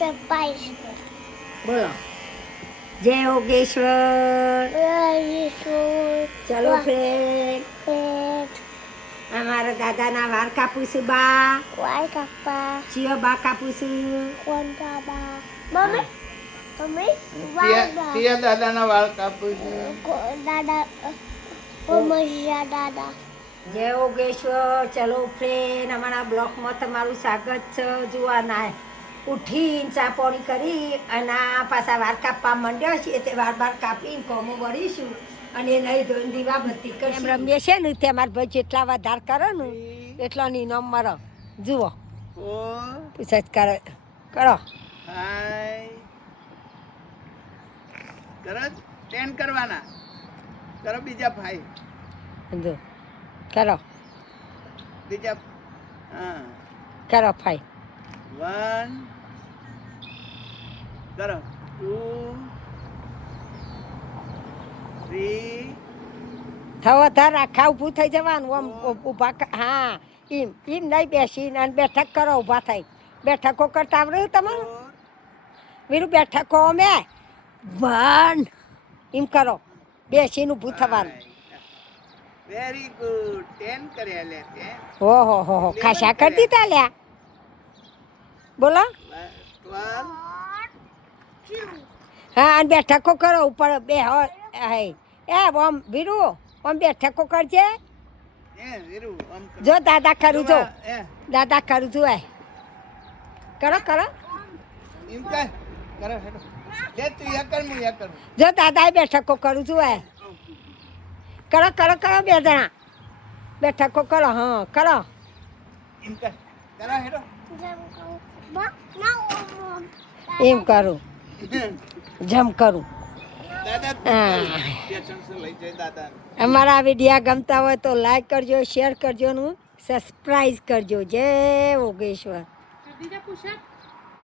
Surprise બોલો જય યોગેશ્વર ચલો ફ્રેન્ડ અમારા દાદાના વાળ કાપું છું બા વાય કાપા ચિયો બા કાપું છું કોણ કાપા મમ્મી મમ્મી વાય તિયા દાદાના વાળ કાપું છું દાદા ઓ મજા દાદા જય યોગેશ્વર ચલો ફ્રેન્ડ અમારા બ્લોકમાં તમારું સ્વાગત છે જોવાના ઉઠીને ચા પાણી કરી અને આ પાછા વાળ કાપવા માંડ્યો છે તે વાળ કાપીને કોમો વળીશું અને નહીં ધોઈને દીવા બત્તી કરી એમ રમીએ છે ને તે મારા ભાઈ જેટલા વધાર કરે ને એટલાની નામ મારો જુઓ પૂછત કરે કરો હાય કરો સ્ટેન્ડ કરવાના કરો બીજા ભાઈ જો કરો બીજા હા કરો ભાઈ 1 કરો 2 3 થવા ધર આખા ઊભું થઈ જવાનું આમ ઊભા હા એમ એમ નહીં બેસીને અને બેઠક કરો ઊભા થઈ બેઠકો કરતા આવડે તમારે વીરું બેઠકો અમે 1 એમ કરો બેસીને ઊભું થવાનું વેરી ગુડ 10 કર્યા લે તે હો ખાસા કરી દીધા લ્યા બોલો 12 હા અને બેઠકો કરો ઉપર બે હે એ આમ વીરું આમ બેઠકો કરજે એ વીરુ આમ કરો. જો દાદા કરું જો એ દાદા કરું છું એ કરો કરો એમ કર કરો હેડો લે તું યા કર હું યા કરું જો દાદાએ બેઠકો કરું છું એ કરો કરો કરો બે જણા બેઠકો કરો હા કરો એમ કર કરો હેડો એમ કરું જમ કરું દાદા હા. બે ચણસો લઈ જાય દાદા અમારા વિડીયા ગમતા હોય તો લાઈક કરજો શેર કરજો ને સબસ્ક્રાઈબ કરજો જય યોગેશ્વર દીદા પુષપ